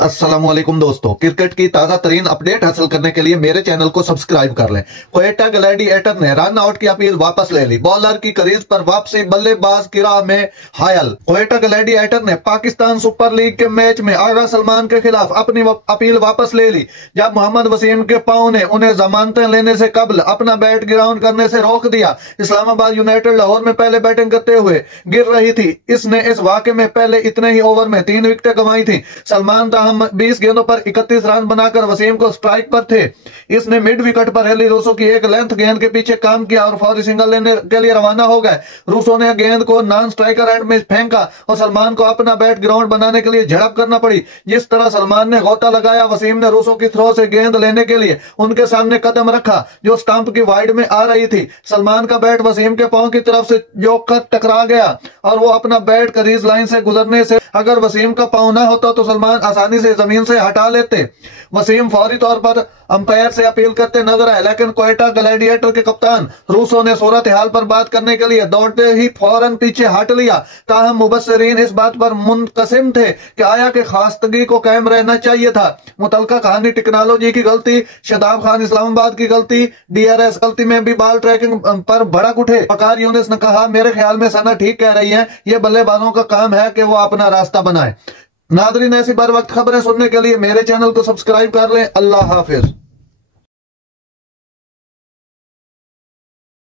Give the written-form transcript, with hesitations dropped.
अस्सलामुअलैकुम दोस्तों, क्रिकेट की ताजा तरीन अपडेट हासिल करने के लिए मेरे चैनल को सब्सक्राइब कर लें। क्वेटा ग्लैडिएटर ने रन आउट की अपील वापस ले ली। बॉलर की क्रीज पर वापसी, बल्लेबाज किरा में हायल। क्वेटा ग्लैडिएटर ने पाकिस्तान सुपर लीग के मैच में आगा सलमान के खिलाफ अपनी अपील वापस ले ली, जब मोहम्मद वसीम के पांव ने उन्हें जमानतें लेने से कबल अपना बैट ग्राउंड करने से रोक दिया। इस्लामाबाद यूनाइटेड लाहौर में पहले बैटिंग करते हुए गिर रही थी। इसने इस वाकये में पहले इतने ही ओवर में 3 विकेटें गंवाई थी। सलमान 20 गेंदों पर 31 रन बनाकर वसीम को स्ट्राइक पर थे। इसने मिड विकेट पर हेली रूसो की एक लेंथ गेंद के पीछे काम किया और फौरी सिंगल लेने के लिए रवाना हो गए। रूसो ने गेंद को नॉन स्ट्राइकर एंड में फेंका और सलमान को अपना बैट ग्राउंड बनाने के लिए झड़प करना पड़ी। जिस तरह सलमान ने गोता लगाया, वसीम ने रूसो की थ्रो से गेंद लेने के लिए उनके सामने कदम रखा जो स्टंप की वाइड में आ रही थी। सलमान का बैट वसीम के पांव की तरफ से जोकर टकरा गया और वो अपना बैट क्रीज लाइन से गुजरने से अगर वसीम का पांव ना होता तो सलमान आसानी से जमीन से हटा लेते। वसीम फौरी तौर पर अंपायर से अपील करते नजर आए, लेकिन क्वेटा ग्लैडिएटर के कप्तान रूसो ने सूरत हाल पर बात करने के लिए दौड़ते ही फौरन पीछे हट लिया। ताहम मुबस्सिरीन इस बात पर मुनकसिम थे कि आया कि खास्तगी को कायम रहना चाहिए था। मुतलका कहानी टेक्नोलॉजी की गलती, शदाब खान इस्लामाबाद की गलती, DRS गलती में भी बॉल ट्रैकिंग पर भड़क उठे। वकार यूनिस ने कहा, मेरे ख्याल में सना ठीक कह रही है, ये बल्लेबाजों का काम है कि वो अपना रास्ता बनाए। नादरीन, ऐसी बर वक्त खबरें सुनने के लिए मेरे चैनल को सब्सक्राइब कर लें। अल्लाह हाफिज।